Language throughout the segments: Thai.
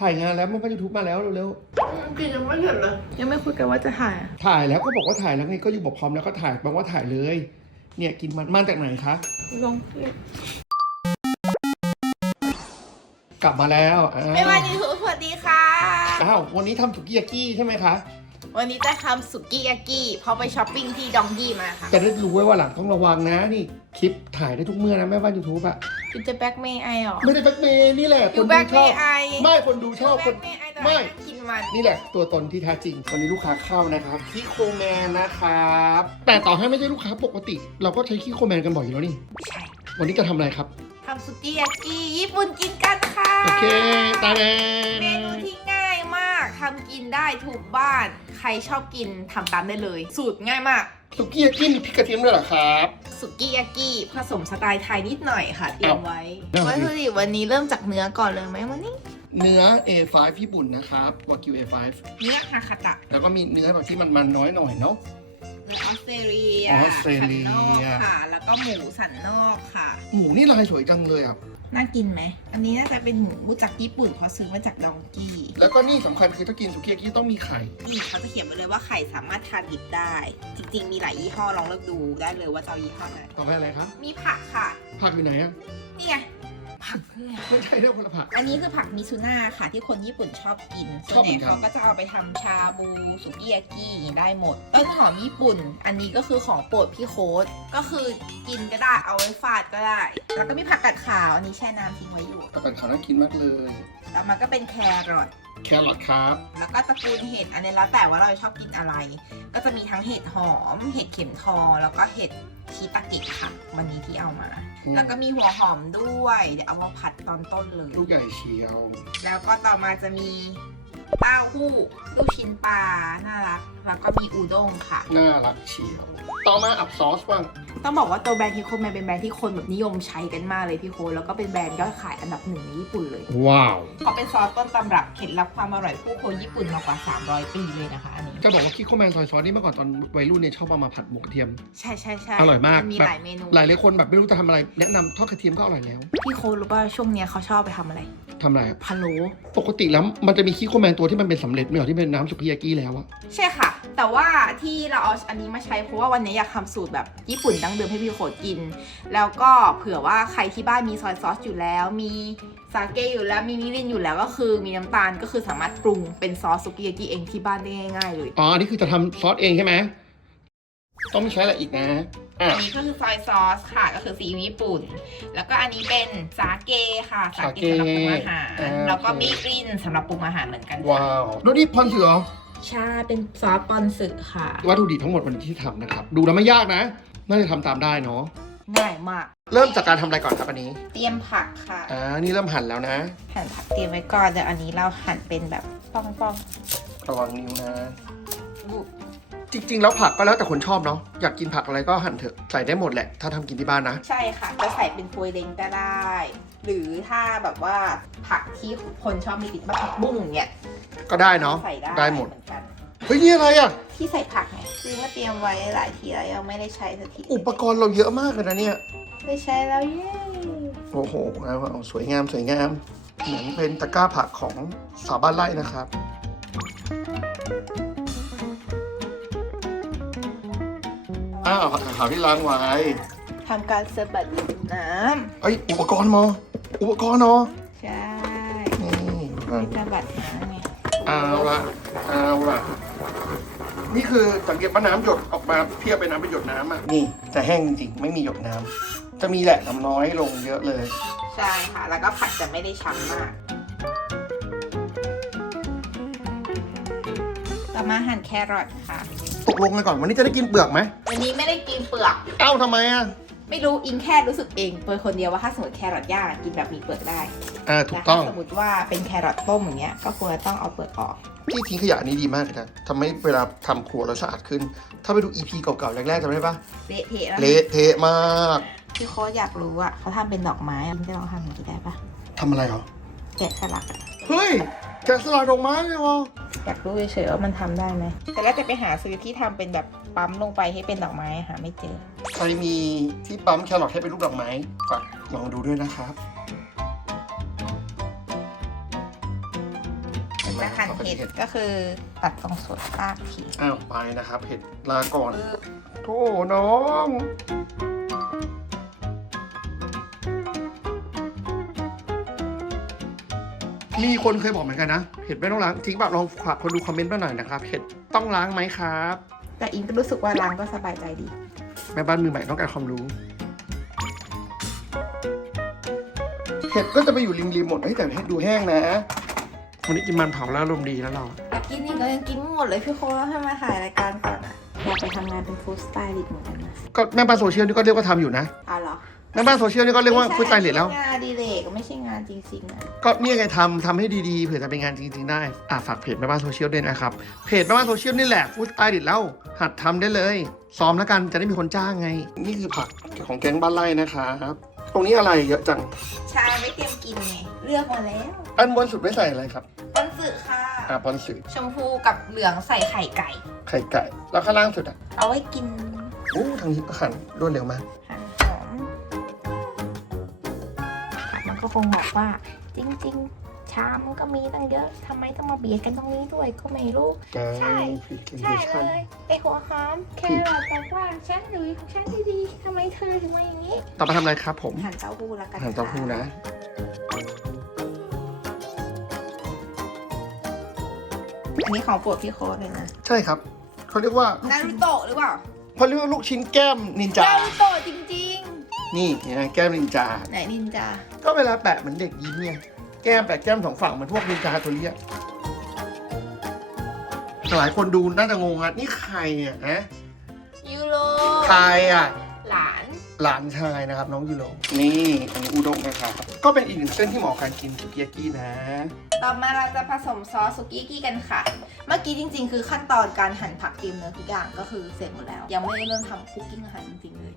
ถ่ายงานแล้วมันก็ยูทูบมาแล้วเร็วกินยังไม่เห็นเลยยังไม่คุยกันว่าจะถ่ายอะๆ ถ่ายแล้วก็บอกว่าถ่ายแล้วไงก็อยู่บอกพร้อมแล้วก็ถ่ายแปลว่าถ่ายเลย เนี่ยกินมันมาจากไหนคะ ลงกลับมาแล้วอ้าวไม่ว่ายูทูบสวัสดีค่ะ อ้าววันนี้ทำสุกี้ยากิใช่ไหมคะ วันนี้จะทำสุกี้ยากิเพราะไปช้อปปิ้งที่ดองกี้มาค่ะ จะได้รู้ไว้ว่าหลังต้องระวังนะนี่คลิปถ่ายได้ทุกเมื่อนะแม่บ้านยูทูบอะ ยูจะแบ็กเมย์ไอหรอ ไม่ได้แบ็คเมย์นี่แหละคยูนแบ็ดูกชเมอบย์ไอไม่คนดูชอบคแบ็นกเมย์ไอแต่ไม่ไม่ กินมัน นี่แหละตัวตนที่แท้จริง วันนี้ลูกค้าเข้านะครับขี้โคแมนนะครับ แต่ต่อให้ไม่ใช่ลูกค้าปกติ เราก็ใช้ขี้โคแมนกันบ่อยอยู่แล้วนี่ ใช่วันนี้จะทำอะไรครับ ทำสุกี้ยากิญี่ปุ่นกินกันค่ะโอเค ตาแดง เมนูที่ง่ายมากทำกินได้ถูกบ้าน ใครชอบกินทำตามได้เลย สูตรง่ายมาก สุกี้ยากิมีพริกกระเทียมด้วยเหรอครับ สุกี้ยากิผสมสไตล์ไทยนิดหน่อยค่ะ เตรียมไว้ อ้าว วัตถุดิบวันนี้เริ่มจากเนื้อก่อนเลยไหมวันนี้ เนื้อ A5 ญี่ปุ่นนะครับวากิว A5 เนื้อฮาคาตะแล้วก็มีเนื้อแบบที่มันมันน้อยหน่อยเนาะ เนื้อออสเตรเลียออสเตรเลีย สันนอกค่ะ แล้วก็หมูสันนอกค่ะ หมูนี่ลายสวยจังเลยอะ น่ากินไหม อันนี้น่าจะเป็นหมูจากญี่ปุ่นเพราะซื้อมาจากดองกี้ แล้วก็นี่สำคัญคือถ้ากินสุกี้ยากิต้องมีไข่ นี่เขาจะเขียนไว้เลยว่าไข่สามารถทานดิบได้ จริงๆ มีหลายยี่ห้อลองเลือกดูได้เลยว่าจะเอายี่ห้อไหน ต่อไปอะไรครับมีผักค่ะ ผักอยู่ไหนอะนี่ไง ผักเนี่ยไม่ใช่เรื่องคนละผัก อันนี้คือผักมิซูน่าค่ะที่คนญี่ปุ่นชอบกินชส่อวบนเหใหมือนกันญ่เขาก็จะเอาไปทำชาบูสุกี้ยากิอย่างนี้ได้หมด ต้นหอมญี่ปุ่น อันนี้ก็คือของโปรดพี่โค้ดก็คือกินก็ได้เอาไว้ฟาดก็ได้ แล้วก็มีผักกาดขาวอันนี้แช่น้ำทิ้งไว้อยู่ผักกาดขาวน่ากินมากเลย ต่อมาก็เป็นแครอท แครอทครับ แล้วก็ตระกูลเห็ดอันนี้แล้วแต่ว่าเราชอบกินอะไร ก็จะมีทั้งเห็ดหอม เห็ดเข็มทองแล้วก็เห็ด ชีตาเกะค่ะ วันนี้ที่เอามา อืม แล้วก็มีหัวหอมด้วย เดี๋ยวเอามาผัดตอนต้นเลย ลูกใหญ่เชียว แล้วก็ต่อมาจะมีเต้าหู้ลูกชิ้นปลาน่ารัก แล้วก็มีอูด้งค่ะ น่ารักเชียว ต่อมาอับซอสบ้าง ต้องบอกว่าตัวแบรนด์ฮิโคแมนเป็นแบรนด์ที่คนแบบนิยมใช้กันมากเลยพี่โคดแล้วก็เป็นแบรนด์ยอดขายอันดับหนึ่งในญี่ปุ่นเลย ว้าว เขาเป็นซอสต้นตำรับเคล็ดลับความอร่อยผู้คนญี่ปุ่นมากว่า 300 ปีเลยนะคะอันนี้ จะบอกว่าคิโคแมนซอยซอสนี่เมื่อก่อนตอนวัยรุ่นเนี่ยชอบเอามาผัดหมูกระเทียม ใช่ใช่ใช่อร่อยมากนมีแบบหลายเมนู หลายหลายคนแบบไม่รู้จะทำอะไรแนะนำทอดกระเทียมก็อร่อยแล้วพี่โคดรู้ป่ะช่วงเนี้ยเขาชอบไปทำอะไรทำอะไรอะพะโล้ ปกติแล้วมันจะมีคิโคแมนตัวที่มันเป็นสำเร็จไม่เหรอที่เป็นน้ำสุกี้ยากิแล้วอะใช่ค่ะ แต่ว่าที่เราเอาอันนี้มาใช้เพราะว่าวันนี้อยากทำสูตรแบบญี่ปุ่นดั้งเดิมให้พี่โคดกิน แล้วก็เผื่อว่าใครที่บ้านมีซอยซอสอยู่แล้ว มีซาเกะอยู่แล้วมีมิรินอยู่แล้วก็คือมีน้ำตาลก็คือสามารถปรุงเป็นซอสสุกี้ยากิเองที่บ้านได้ง่ายๆเลยอ๋ออันนี้คือจะทำซอสเองใช่ไหมต้องไม่ใช้อะไรอีกนะอะอันนี้ก็คือซอยซอสค่ะก็คือซีอิ๊วญี่ปุ่น แล้วก็อันนี้เป็นซาเกะค่ะซาเกะสำหรับปรุงอาหารอ่าแล้วก็โอเคมิรินสำหรับปรุงอาหารเหมือนกันค่ะว้าวแล้วนี่พอนเสือใช่เป็นซอสปอนสึค่ะ วัตถุดิบทั้งหมดวันนี้ที่ทำนะครับ ดูแล้วไม่ยากนะ น่าจะทำตามได้เนาะ ง่ายมาก เริ่มจากการทำอะไรก่อนครับอันนี้ เตรียมผักค่ะ อ่า นี่เริ่มหั่นแล้วนะ หั่นผักเตรียมไว้ก่อนเดี๋ยวอันนี้เราหั่นเป็นแบบป้องระวังนิ้วนะ ๆอุ๊ยจริง ๆ แล้วผักก็แล้วแต่คนชอบเนาะ อยากกินผักอะไรก็หั่นเถอะ ใส่ได้หมดแหละ ถ้าทำกินที่บ้านนะ ใช่ค่ะ จะใส่เป็นโปยเล้งก็ได้ หรือถ้าแบบว่าผักที่คนชอบมีติดมะผักบุ้งอย่างเงี้ยก็ได้เนาะ ใส่ได้ได้หมดเอนกัน เฮ้ย นี่อะไรอะ ที่ใส่ผักไงซื้อมาเตรียมไว้หลายทีแล้วยังไม่ได้ใช้สักทีอุปกรณ์เราเยอะมากเลยนะเนี่ย ได้ใช้แล้วเย้โอ้โหแล้วเอาสวยงามสวยงามเหมือนเป็นตะกร้าผักของสาวบ้านไร่นะครับอ้าวผักขาวที่ล้างไว้ทำการสะบัดน้เอ้ยอุปกรณ์มอ อุปกรณ์เนาะำใช่นี่ให้สะบัดน้ำไงเอาละเอาละ นี่คือสังเกตว่าน้ำหยดออกมาเทียบไปน้ำเป็นหยดน้ำอะ นี่จะแห้งจริงๆไม่มีหยดน้ำจะมีแหละน้ำน้อยลงเยอะเลย ใช่ค่ะ แล้วก็ผัดจะไม่ได้ช้ำมาก ต่อมาหั่นแครอทค่ะ ตกลงกันก่อนวันนี้จะได้กินเปลือกไหมวันนี้ไม่ได้กินเปลือก เอ้าทำไมอะไม่รู้อิงแค่รู้สึกเองตัวคนเดียวว่าถ้าสมมติแครอทย่างอะกินแบบมีเปลือกได้อ่าถูแต่กต้องถ้าสมมติว่าเป็นแครอทต้มอย่างเงี้ย ก็ควรจะต้องเอาเปลือกออก ที่ทิ้งขยะนี้ดีมากเลยนะทำให้เวลาทำครัวเราสะอาดขึ้น ถ้าไปดู EP เก่าๆแรกๆจำได้ปะเละเทะแล้วเละเทะมากพี่โค้ชอยากรู้อะเขาทำเป็นดอกไม้อะพี่จะลองทำอย่างนี้ได้ปะทำอะไรเหรอแกะสลักอะเฮ้ยแกะสลักดอกไม้เลยเหรออยากรู้เฉยๆว่ามันทำได้ไหมแต่แล้วจะไปหาซื้อที่ทำเป็นแบบปั๊มลงไปให้เป็นดอกไม้หาไม่เจอ ใครมีที่ปั๊มแครอทให้เป็นรูปดอกไม้ฝากลองดูด้วยนะครับ จะหั่นเห็ดก็คือตัดตรงส่วนรากทิ้งอ้าวไปนะครับ เห็ดลาก่อนโธ่น้องมีคนเคยบอกเหมือนกันนะ เห็ดไม่ต้องล้างจริงแบบลองฝากคนดูคอมเมนต์มาหน่อยนะครับ เห็ดต้องล้างไหมครับ แต่อิงก็รู้สึกว่าล้างก็สบายใจดี แม่บ้านมือใหม่ต้องการความรู้ เห็ดก็จะไปอยู่ริมๆหมดเฮ้ยแต่เห็ดดูแห้งนะ วันนี้กินมันเผาแล้วอารมณ์ดีแล้วเราแต่กินอีกก็ยังกินไม่หมดเลยพี่โค้ดให้มาถ่ายรายการก่อนอะอยากไปทำงานเป็นฟู้ดสไตลิสต์เหมือนกันนะก็แม่บ้านโซเชียลนี่ก็เรียกว่าทำอยู่นะเอาเหรอแม่บ้านโซเชียลนี่ก็เรียกว่าฟู้ดสไตลิสต์แล้ว ไม่ใช่งานอดีเลกไม่ใช่งานจริงๆนะก็เนี่ยไงทำทำให้ดีๆเผื่อจะเป็นงานจริง ๆ ได้อะฝากเพจแม่บ้านโซเชียลด้วยนะครับเพจแม่บ้านโซเชียลนี่แหละฟู้ดสไตลิสต์แล้วหัดทำได้เลยซ้อมแล้วกันจะได้มีคนจ้างไง นี่คือผักของแก๊งบ้านไร่นะครับตรงนี้อะไรเยอะจังชาไม่เตรียมกินไงเลือกมาแล้ว อันบนสุดไม่ใส่อะไรครับต้นสึค่ะ อะบนสุดชมพูกับเหลืองใส่ไข่ไก่ ไข่ไก่ แล้วข้างล่างสุดอะเอาไว้กินโอ้ทางนี้ก็ขันรวดเร็วมาก หั่นหอมมันก็คงบอกว่า จริง ๆ ชามมันก็มีตั้งเยอะทำไมต้องมาเบียดกันตรงนี้ด้วยก็ไม่รู้ แกงใช่ พริกเกลืใช่อเลขั้นยไอหัวหอมแครอทบอกว่าฉันอยู่ของฉันดีๆทำไมเธอถึงมาอย่างนี้ ต่อไปทำอะไรครับผม หั่นเต้าหู้แล้วกันหั่นเต้าหู้นะ อันนี้ของโปรดพี่โค้ดเลยนะใช่ครับ เขาเรียกว่านารูโตะหรือเปล่าเขาเรียกว่าลูกชิ้นแก้มนินจา นารูโตะจริงนี่เห็นไหมแก้มนินจา ๆ ไหนนินจา ก็เวลาแปะเหมือนเด็กยิ้มไงแก้มแปะแก้มสองฝั่งเหมือนพวกนินจาตัวเรียกหลายคนดูน่าจะงงอะนี่ใครอะนะยูโร ใครอะ หลานหลานชายนะครับ น้องยูโรนี่อันนี้อุด้งนะครับก็เป็นอีกหนึ่งเส้นที่เหมาะกับการกินสุกิยากินะ ต่อมาเราจะผสมซอสสุกี้กี้กันค่ะ เมื่อกี้จริง ๆ คือขั้นตอนการหั่นผักเตรียมเนื้อทุกอย่างก็คือเสร็จหมดแล้ว ยังไม่ได้เริ่มทำคุกกิ้งอาหารจริงๆเลย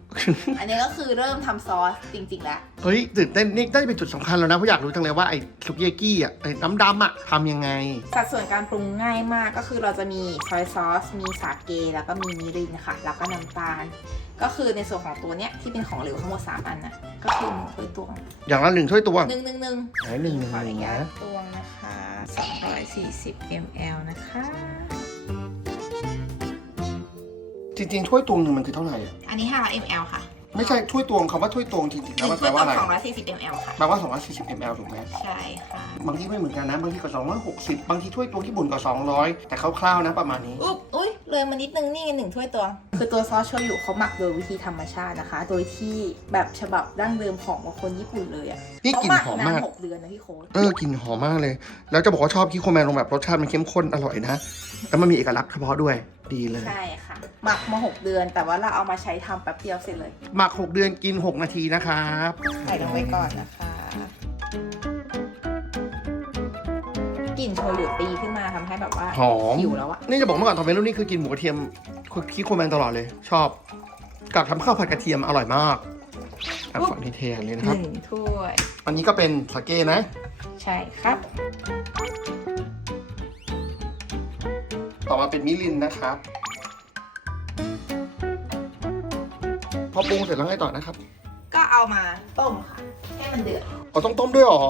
อันนี้ก็คือเริ่มทำซอสจริง ๆ แล้ว เฮ้ยตื่นเต้นนี่น่าจะเป็นจุดสำคัญแล้วนะเพราะอยากรู้จังเลยว่าไอ้สุกิยากิอะไอ้น้ำดำอะทำยังไง สัดส่วนการปรุงง่ายมากก็คือเราจะมีซอยซอสมีสาเกแล้วก็มีมิรินค่ะ แล้วก็น้ำตาล ก็คือในส่วนของตัวเนี้ยที่เป็นของเหลวทั้งหมด3อันนะก็คือหนึ่งถ้วยตวงอย่างละหนึ่งถ้วยตวงหนึ่งหนึ่งหนึ่งไหนหนึ่งหนึ่งขออหนึ่นุงญานะตตวงนะคะ240 ml นะคะ จริงๆถ้วยตวงหนึ่งมันคือเท่าไหร่อะอันนี้500 ml ค่ะไม่ใช่ถ้วยตวงคำว่าถ้วยตวงจริงๆหแล้วนึ่มันงแปถ้ลวยตว่าวงอะไร240 ml ค่ะ แปลว่า240 ml ถูกไหม ใช่ค่ะ บางที่ไม่เหมือนกันนะ บางที่ก็260 บางที่ถ้วยตวงญี่ปุ่นก็200 แต่คร่าวๆนะประมาณนี้ อุ๊บอุ้ย เลยมานิดนึงนี่ไงหนึ่งถ้วยตวง คือตัวซอสโชยุเขาหมักโดยวิธีธรรมชาตินะคะ โดยที่แบบฉบับดั้งเดิมของคนญี่ปุ่นเลยอะนี่เขากลิ่หนมักหอมนานมากหกเดือนนะพี่โค้ดเออกลิ่นหอมมากเลย แล้วจะบอกว่าชอบคิโคแมนลงแบบรสชาติมันเข้มข้นอร่อยนะ แล้วมันมีเอกลักษณ์เฉพาะด้วยดีเลย ใช่ค่ะ หมักมาหกเดือน แต่ว่าเราเอามาใช้ทำแป๊บเดียวเสร็จเลย หมัก 6 เดือนกิน 6 นาทีนะครับ ใส่ลงไปก่อนนะคะ ลิ่นโชยุตีขึ้นมาทำให้แบบว่าหอม หิวแล้วอะนี่จะบอกเมื่อก่อนตอนเป็นรุ่นนี้คือกินหมูกระเทียมคิโคแมนตลอดเลย ชอบกับทำข้าวผัดกระเทียมอร่อยมากอะฝั่งนี้เทอันนี้นะหครับ นึ่งถ้วย อันนี้ก็เป็นสาเกนะ ใช่ครับ ต่อมาเป็นมิรินนะครับ พอปรุงเสร็จแล้วไงต่อนะครับก็เอามาต้มค่ะ ให้มันเดือด อ๋อต้องต้มด้วยเหรอ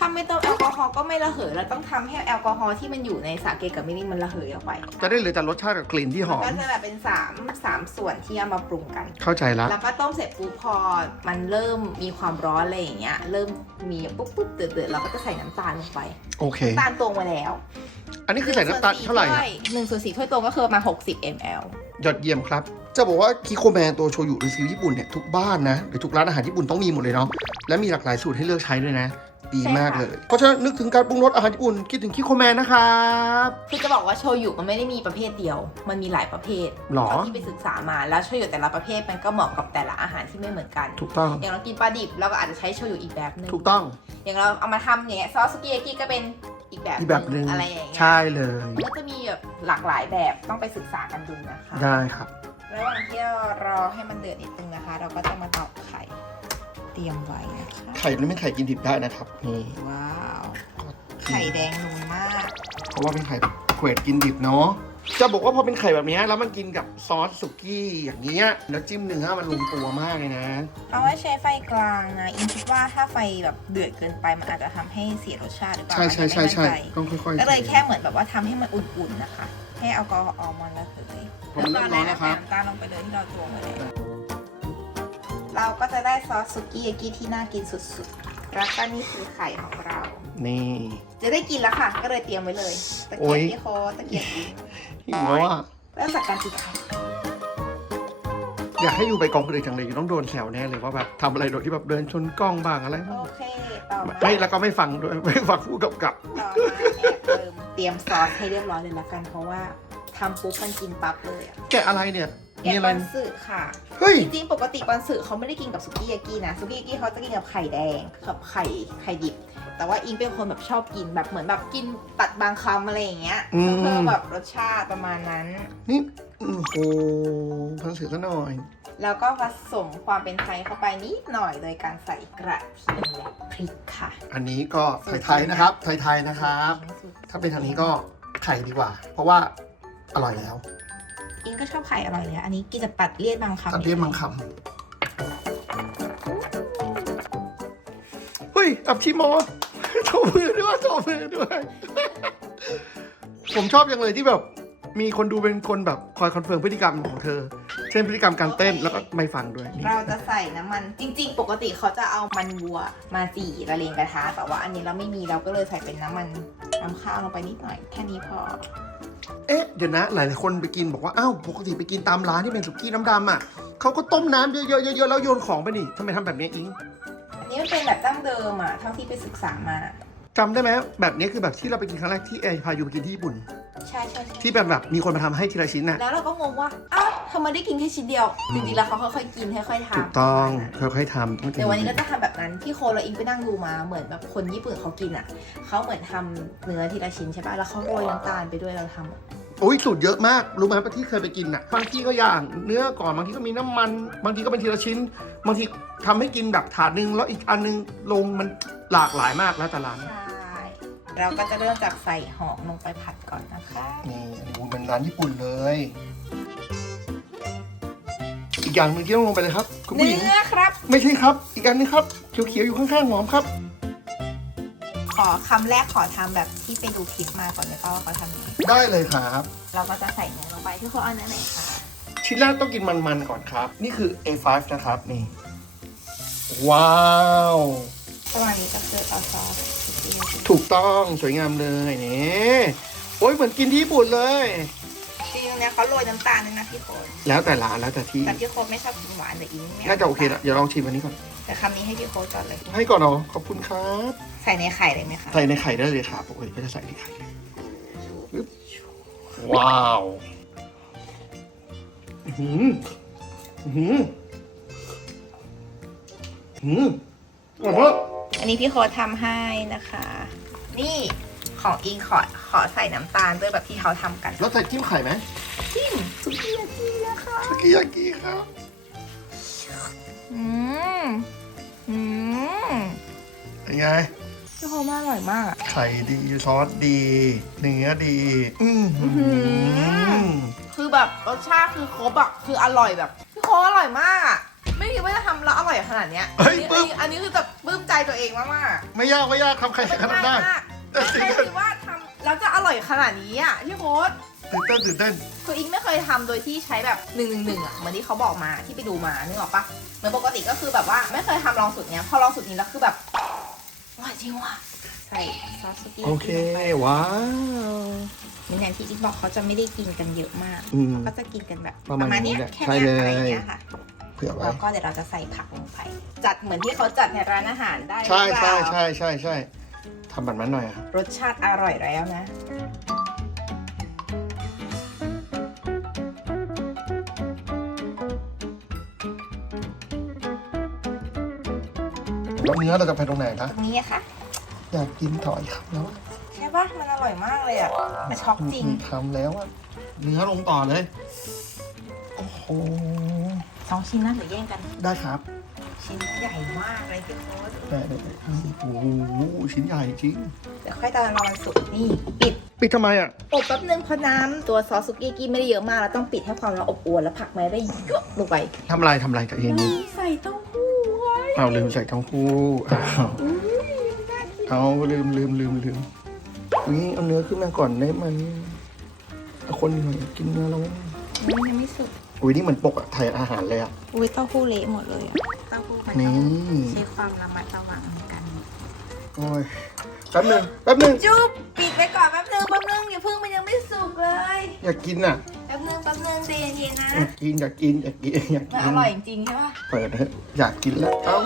ถ้าไม่เติมแอลกอฮอล์ก็ไม่ระเหยเราต้องทำให้แอลกอฮอล์ที่มันอยู่ในสาเกกับมิรินมันระเหยออกไปจะได้เหลือแต่รสชาติกับกลิ่นที่หอก็มจะแบบเป็นสามสามส่วนที่เอามาปรุงกัน เข้าใจละแล้วก็ต้มเสร็จปุ๊บพอมันเริ่มมีความร้อนอะไรอย่างเงี้ย เริ่มมีปุ๊บปุ๊บเดือดเดือดเราก็จะใส่น้ำตาลลงไปโอเค น้ำตาลตวงไว้แล้วอันนี้คือใส่น้ำตาลเท่าไหร่อะหนึ่งส่วนสี่ถ้วยตวงก็คือประมาณหกสิบ ml ยอดเยี่ยมครับ จะบอกว่าคิโคแมนตัวโชยุหรือซีอิ๊วญี่ปุ่นเนี่ยทุกบ้านนะหรือทุกร้านอาหารญี่ปุ่นต้องมีหมดเลยเนาะและมีหลากหลายสูตรให้เลือกใช้ด้วยนะ ดีมากเลย เพราะฉะนั้นนึกถึงการปรุงรสอาหารญี่ปุ่นคิดถึงคิโคแมนนะครับคือจะบอกว่าโชยุมันไม่ได้มีประเภทเดียว มันมีหลายประเภทหรอเท่าที่ไปศึกษามาแล้วโชยุแต่ละประเภทมันก็เหมาะกับแต่ละอาหารที่ไม่เหมือนกันถูกต้องอย่างเรากินปลาดิบเราก็อาจจะใช้โชยุอีกแบบหนึงถูกต้อง อย่างเราเอามาทำอย่างเงี้ยซอสสุกี้ยากิก็เป็นอีกแบบอีกแบบหนึ่งอะไรอย่างเงี้ยใช่เลยก็จะมีแบบหลากหลายแบบต้องไปศึกษากันดูนะคะได้ครับระหว่างที่เรารอให้มันเดือดนิดนึงนะคะ เราก็จะมาตอกไข่ เตรียมไว้นะคะไข่นี่เป็นไข่กินดิบได้นะครับนี่ว้าว ไข่แดงนูนมาก เพราะว่าเป็นไข่เกรดกินดิบเนาะจะบอกว่าพอเป็นไข่แบบเนี้ยแล้วมันกินกับซอสสุกี้อย่างเงี้ยแล้วจิ้มเนื้อมันลงตัวมากเลยนะเอาไว้ใช้ไฟกลางนะอิงคิดว่าถ้าไฟแบบเดือดเกินไปมันอาจจะทำให้เสียรสชาติหรือเปล่าใช่ใช่ใช่ใช่อันนี้ไม่แน่ใจต้องค่อยๆก็เลยแค่เหมือนแบบว่าทำให้มันอุ่นๆนะคะ ให้แอลกอฮอล์มันระเหยพอมันเริ่มร้อนนะครับน้ำตาลลงไปเลยที่เราตวงไว้เลย เราก็จะได้ซอสสุกี้ยากิที่น่ากินสุดๆ แล้วก็นี่คือไข่ของเรา นี่ จะได้กินแล้วค่ะ ก็เลยเตรียมไว้เลย ตะโอ๊เกียบยพี่โคดตะเกียบอีกหิวแล้วอะเริ่มจากการติดไข่อยากให้อยู่ไปกองคนอื่นจังเลยอยู่ต้องโดนแซวแน่เลยว่าแบบทำอะไรโดยที่แบบเดินชนกล้องบ้างอะไรบ้างโอเคต่อมาไม่แล้วก็ไม่ฟังด้วยไม่ฟังผู้กำกับต่อมาแอบเติมเตรียมซอสให้เรียบร้อยเลยละกันเพราะว่าทำปุ๊บมันกินปั๊บเลยอะแกะอะไรเนี่ย มีแกะอะไร ปันสึค่ะ เฮ้ย จริงๆ ปกติปันสึเขาไม่ได้กินกับสุกี้ยากินะ สุกี้ยากิเขาจะกินกับไข่แดง กับไข่ไข่ดิบ แต่ว่าอิงเป็นคนแบบชอบกินแบบเหมือนแบบกินตัดบางคำอะไรอย่างเงี้ยอืม เพื่อแบบรสชาติประมาณนั้น นี่โอ้โหพันเสือซะหน่อย แล้วก็ผสมความเป็นไทยเข้าไปนิดหน่อยโดยการใส่กระเทียมและพริกค่ะอันนี้ก็ไทยๆนะครับ ไทยๆนะครับ ถ้าเป็นทางนี้ก็ไข่ดีกว่า เพราะว่าอร่อยแล้ว อิงก็ชอบไข่อร่อยเลยอันนี้กินจะตัดเลี่ยนบางคำตัดเลี่ยนบางคำเฮ้ยอับชิโมโชว์มือด้วยโชว์มือด้วย ผมชอบอย่างเลยที่แบบ มีคนดูเป็นคนแบบคอยคอนเฟิร์มพฤติกรรมของเธอ เช่นพฤติกรรมการเต้นแล้วก็ไม่ฟังด้วยนี่เราจะใส่น้ำมัน จริง ๆ ปกติเขาจะเอามันวัวมาจี่ละเลงกระทะแต่ว่าอันนี้เราไม่มีเราก็เลยใส่เป็นน้ำมันน้ำข้าวลงไปนิดหน่อยแค่นี้พอ เอ๊ะเดี๋ยวนะ หลาย ๆ คนไปกินบอกว่า อ้าว ปกติไปกินตามร้านที่เป็นสุกี้น้ำดำอะเขาก็ต้มน้ำเยอะๆเยอะๆแล้วโยนของไปนี่ทำไมทำแบบนี้อิง อันนี้มันเป็นแบบตั้งเดิมอะ เท่าที่ไปศึกษามา จำได้ไหมแบบนี้คือแบบที่เราไปกินครั้งแรกที่เอพายูไปกินที่ญี่ปุ่น ใช่ใช่ใช่ที่แบบแบบมีคนมาทำให้ทีละชิ้นน่ะ แล้วเราก็งงว่าอ้าวทำไมได้กินแค่ชิ้นเดียว จริงๆแล้วเขาค่อยๆกินค่อยๆทำถูกต้องประมาณนั้นค่อยๆทำต้องใจเดี๋ยววันนี้ก็เย็นจะทำแบบนั้นที่โคเราอิงไปนั่งดูมาเหมือนแบบคนญี่ปุ่นเขากินอะเขาเหมือนทำเนื้อทีละชิ้นใช่ป่ะแล้วเขาโรยน้ำตาลไปด้วยเราทำโอ้ยสูตรเยอะมาก รู้ไหมว่าที่เคยไปกินน่ะ บางที่ก็อย่างเนื้อก่อน บางทีก็มีน้ำมัน บางทีก็เป็นทีละชิ้น บางทีทำให้กินแบบถาดหนึงแล้วอีกอันนึงลงมันหลากหลายมากแล้วแต่ร้าน ใช่ เราก็จะเริ่มจากใส่หอมลงไปผัดก่อนนะคะนี่อันนี้เป็นร้านญี่ปุ่นเลย อีกอย่างหนึงที่ต้องลงไปเลยครับ คุณผู้หญิงเนื้อครับ ไม่ใช่ครับ อีกอันนึงครับเขียวๆอยู่ข้างๆหอมครับ ขอคำแรกขอทำแบบที่ไปดูคลิปมาก่อนเลยป่ะว่าเขาทำยังไงได้เลยครับ เราก็จะใส่เนื้อลงไปที่เขาเอาเนื้อไหนคะชิ้นแรกต้องกินมันๆก่อนครับ นี่คือ A5 นะครับนี่ ว้าว ประมาณนี้ก็คือเอาซอสสุกี้ยากิ ถูกต้องสวยงามเลยนี่โอ้ยเหมือนกินที่ญี่ปุ่นเลย จริงๆเนี่ยเขาโรยน้ำตาลด้วยนะพี่โคนแล้วแต่ร้านแล้วแต่ที่แต่พี่โคนไม่ชอบกินหวานแต่อิงไม่น่าจะโอเคนะเดี๋ยวลองชิมอันนี้ก่อน แต่คำนี้ให้พี่โคนก่อนเลย ให้ก่อนเนาะขอบคุณครับ ใส่ในไข่เลยไหมคะใส่ในไข่ได้เลยครับปกติก็จะใส่ในไข่เลยปึ๊บว้าวอื้อหืมอื้อหืมอื้อหืมอร่อยมาก อันนี้พี่โคนทำให้นะคะ นี่ของอิงขอขอใส่น้ำตาลด้วยแบบที่เขาทำกันแล้วใส่จิ้มไข่ไหมจิ้มสุกี้ยากินะคะสกิยากิครับอืมอืมเป็นไงพี่โคนมาอร่อยมากอะไข่ดีซอสดีเนื้อดี อือหืหือคือแบบรสชาติคือครบอะคืออร่อยแบบพี่โคนอร่อยมากอะไม่ คิดว่าจะทำแล้วอร่อยขนาดเนี้ยเฮ้ยอันปึ๊บนี้อันนี้คือแบบปลื้มใจตัวเองมากๆอะไม่ยากไม่ยากทำไข่ไม่ขนาดได้ง่ายมากไม่เคยคิดว่าทำแล้วจะอร่อยขนาดนี้อะพี่โค้ดตื่นเต้นตื่นเต้นคืออิงไม่เคยทำโดยที่ใช้แบบหนึ่งหนึ่งหนึ่งอะเหมือนที่เขาบอกมาที่ไปดูมานึกออกปะเหมือนปกติก็คือแบบว่าไม่เคยทำลองสูตรเนี้ยพอลองสูตรนี้แล้วคือแบบอร่อยจริงว่ะใส่ซอสสุกี้โอเคลงไปว้าวนี่แนนที่อิงบอกเขาจะไม่ได้กินกันเยอะมาก อืม ก็จะกินกันแบบประมาณเนี้ยนี้แหละแค่ใช่เนี้ยเลยอะไรอย่างเงี้ยค่ะ เผื่อไว้ แล้วก็เดี๋ยวเราจะใส่ผักลงไป จัดเหมือนที่เขาจัดในร้านอาหารได้ใช่หรือเปใช่ล่าใช่ใช่ใช่ทำแบบนั้นหน่อยอะรสชาติอร่อยแล้วนะ แล้วเนื้อเราจะไปตรงไหนคะตรงนี้อะค่ะ อยากกินต่ออีกคำแล้วใช่ปะมันอร่อยมากเลยอะแต่ช็อกจริง มีคำแล้วอะเนื้อลงต่อเลย โอ้โห สองชิ้นนะหรือแย่งกัน ได้ครับชิ้นใหญ่มากเลยพี่โค้ดได้ได้ได้โอ้โหชิ้นใหญ่จริง เดี๋ยวค่อยตอนรอมันสุกนี่ปิดปิดทำไมอะ อบแป๊บนึงเพราะน้ำตัวซอสซุกี้กี้ไม่ได้เยอะมากเราต้องปิดให้ความร้อนอบอวนแล้วผักมันได้เยอะลงไปทำอะไรทำอะไรกับเย็นนี้ใส่เต้าหู้ไว้เอาลืมใส่เต้าหู้อ้าวอุ้ยน่ากินเอาลืมลืมลืมลืมอุ้ยเอาเนื้อขึ้นมาก่อนได้มันเอาคนหน่อยกินเนื้อแล้วมันยังไม่สุก อุ้ยนี่เหมือนปกอะไทยอาหารเลยอะอุ้ยเต้าหู้เละหมดเลยอะเต้าหู้มันนี่ ต้องใช้ความระมัดระวังกัน โอ้ยแป๊บหนึงแป๊บหนึงจุ๊บปิดไว้ก่อนแป๊บนึงแป๊บนึงอย่าเพิ่งมันยังไม่สุกเลย อยากกินอะแป๊บนึงแป๊บนึงใจเย็นๆนะอยากกินอยากกินอยากกินอยากมันกิอนร่อยจริงๆใช่ปะเปิดเถอะอยากกินแล้วเอ้า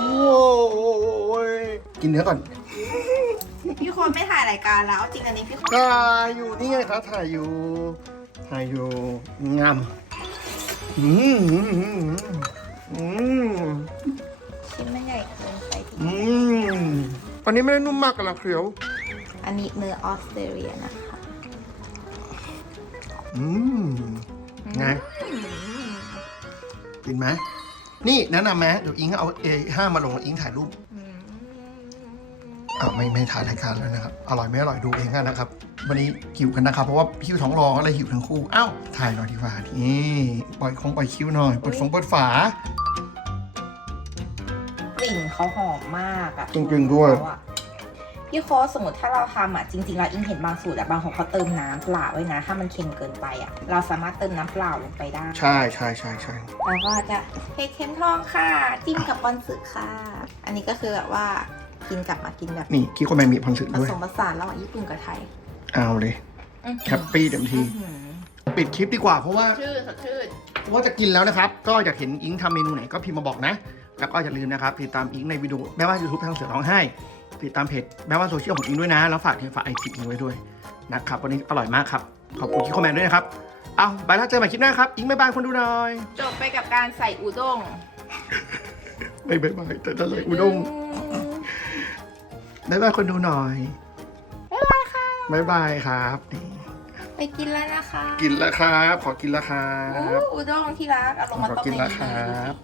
โอ้ยกินเนื้อก่อนพี่คนไม่ถ่ายรายการแล้วเอาจริงอันนี้พี่คนถ่ายอยู่นี่ไงครับถ่ายอยู่ถ่ายอยู่งาม อืมอืมอืมชิ้นมันใหญ่เกินไปทีอืมอันนี้ไม่ได้นุ่มมากกับละเขียวอันนี้เนื้อออสเตรเลียนะคะ อืมไงกินไหมนี่แนะนำไหมเดี๋ยวอิงเอาเอห้ามาลงแล้วอิงถ่ายรูปอืมอ้าวไม่ไม่ถ่ายรายการแล้วนะครับ อร่อยไม่อร่อยดูเองอะนะครับ วันนี้หิวกันนะครับ เพราะว่าพี่ท้องรองก็เลยหิวทั้งคู่อ้าวถ่ายหน่อยดีกว่านี่ปล่อยคงปล่อยคิ้วหน่อยเปิดฟงเปิดฝากลิ่นเขาหอมมากอะจริงๆด้วย เขาอะพี่โค้ชสมมติถ้าเราทำอะจริงๆเราอิงเห็นบางสูตรอะบางของเขาเติมน้ำเปล่าไว้นะ ถ้ามันเค็มเกินไปอะเราสามารถเติมน้ำเปล่าลงไปได้ ใช่ใช่ใช่ใช่แล้วก็จะเค้กเค็มทองค่ะ จิ้มกับปอนสึกค่ะ อันนี้ก็คือแบบว่ากินกลับมากินแบบนี่คิโกแมนมีพรสึกผด้วย สมผสานระหว่างญี่ปุ่นกับไทย เอาเลยแฮปปี้เต็มทีอื้อหือปิดคลิปดีกว่าเพราะว่าชื่อสดชื่นว่าจะกินแล้วนะครับ ก็อยากเห็นอิงทำเมนูไหนก็พิมพ์มาบอกนะ แล้วก็อย่าลืมนะครับ ติดตามอิงในวิดีโอแม้ว่า YouTube ทางเสือร้องไห้ ติดตามเพจแม้ว่าโซเชียลของอิงด้วยนะ แล้วฝากเทฝากไอทีอิงไว้ด้วยนะครับวันนี้อร่อยมากครับ ขอบคุณที่คอมเมนต์ด้วยนะครับ เอาไปแล้วเจอกันใหม่คลิปหน้าครับ อิงบ๊ายบายคนดูหน่อย จบไปกับการใส่อุด้งไม่บ๊ายบายแต่จะเลยอุด้งบ๊ายบายคนดูหน่อยบ๊ายบายค่ะ บ๊ายบายครับนี่ไปกินแล้วนะคะกินแล้วครับ ขอกินแล้วครัอู้บ อุด้งที่รักเอาลงมาขอต้มกินในแล้วนี้คเลรัย บ